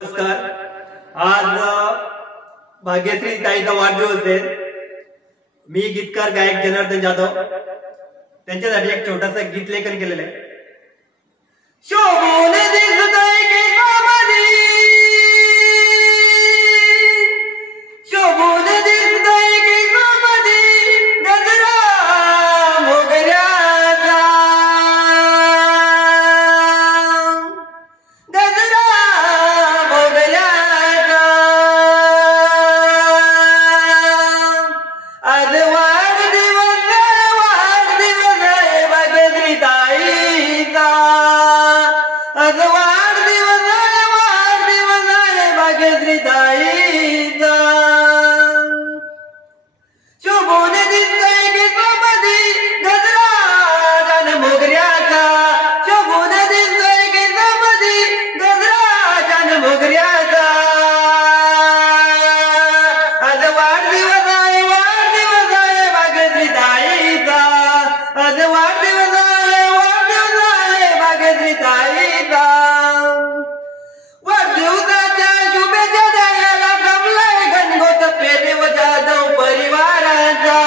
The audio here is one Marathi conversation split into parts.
नमस्कार। आज भाग्यश्री ताईचा वाढदिवस आहे। मी गीतकार गायक जनार्दन जाधव त्यांच्यासाठी एक छोटासा गीत लेखन केलेलं आहे। शोभून दिसतंय केसामध्ये, शोभून दिसतंय केसामध्ये गजरा मोगऱ्याचा, गजरा मोगऱ्याचा। आज वाढदिवस आहे भाग्यश्री ताईचा, आज वाढदिवस आहे भाग्यश्री ताईचा। शोभून दिसतंय केसामध्ये गजरा जान मोगऱ्याचा, शोभून दिसतंय केसामध्ये गजरा जान मोगऱ्याचा। आज वाढदिवस आहे भाग्यश्री ताईचा, आज वाढदिवस आहे भाग्यश्री ताईचा। वाढदिवसाच्या शुभेच्छा द्यायला जमलाय गणगोत पेरे व जाधव परिवाराचा,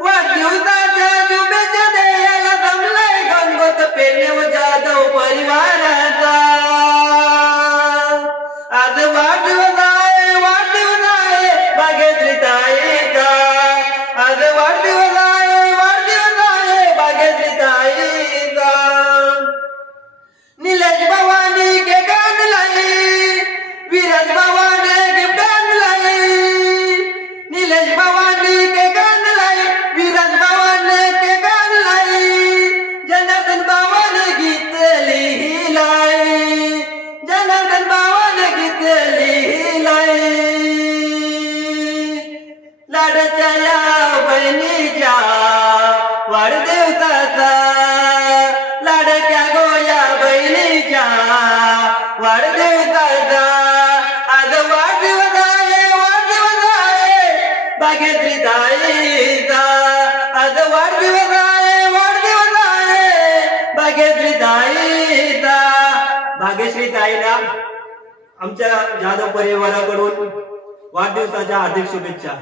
वाढदिवसाच्या शुभेच्छा द्यायला जमलाय गणगोत पेरे व जाधव परिवाराचा। आज वाढदिवस आहे भाग्यश्री ताईचा, आज वाढदिवस आहे भाग्यश्री ताईचा। निलेश भवानी के गान लाई, विराज भवानी गिफ्ट आणलाई, निलेश भवानी के गान लाई, विराज भवानी के गान लाई। जनार्दन भवानी गीत लिहिलाई, जनार्दन भवानी गीत लिहिलाई। लाडच्या या बहिणीच्या वाढदिवसाचा, लाडक्या गोया बहिणीच्या वाढदिवसाचा। आज वाढदिवस आहे भाग्यश्री ताईचा, आज वाढदिवस आहे भाग्यश्री ताईचा। भाग्यश्री ताईला आमच्या जाधव परिवाराकडून वाढदिवसाच्या हार्दिक शुभेच्छा।